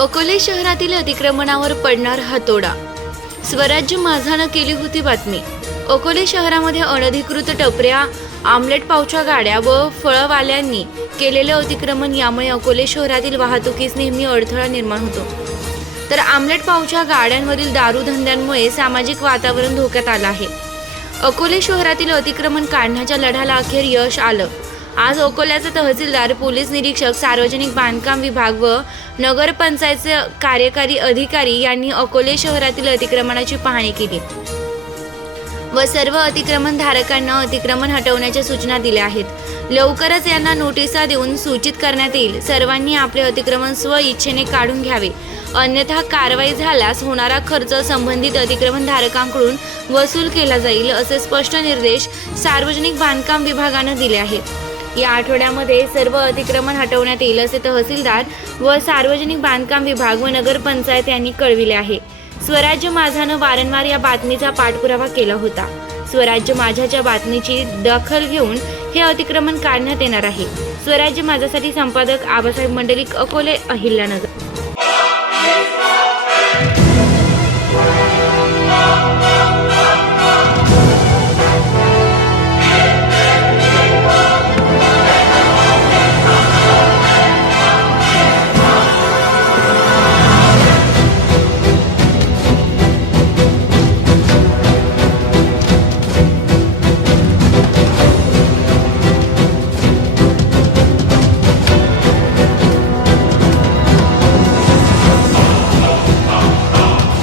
अकोले शहरातील अतिक्रमणावर पडणार हातोडा स्वराज्य माझानं केली होती बातमी. अकोले शहरामध्ये अनधिकृत टपऱ्या आमलेट पावच्या गाड्या व फळवाल्यांनी केलेलं अतिक्रमण यामुळे अकोले शहरातील वाहतुकीस नेहमी अडथळा निर्माण होतो. तर आमलेट पावच्या गाड्यांवरील दारूधंद्यांमुळे सामाजिक वातावरण धोक्यात आलं आहे. अकोले शहरातील अतिक्रमण काढण्याच्या लढ्याला अखेर यश आलं. आज अकोल्याचे तहसीलदार पोलीस निरीक्षक सार्वजनिक बांधकाम विभाग व नगरपंचायतचे कार्यकारी अधिकारी यांनी अकोले शहरातील अतिक्रमणाची पाहणी केली व सर्व अतिक्रमण धारकांना अतिक्रमण हटवण्याच्या सूचना दिल्या आहेत. लवकरच यांना नोटिसा देऊन सूचित करण्यात येईल. सर्वांनी आपले अतिक्रमण स्व इच्छेने काढून घ्यावे. अन्यथा कारवाई झाल्यास होणारा खर्च संबंधित अतिक्रमण धारकांकडून वसूल केला जाईल असे स्पष्ट निर्देश सार्वजनिक बांधकाम विभागानं दिले आहेत. या आठवड्यामध्ये सर्व अतिक्रमण हटवण्यात येईल असे तहसीलदार व सार्वजनिक बांधकाम विभाग व नगरपंचायत यांनी कळविले आहे. स्वराज्य माझानं वारंवार या बातमीचा पाठपुरावा केला होता. स्वराज्य माझ्याच्या बातमीची दखल घेऊन हे अतिक्रमण काढण्यात येणार आहे. स्वराज्य माझ्यासाठी संपादक आबासाहेब मंडलिक अकोले अहिल्यानगर.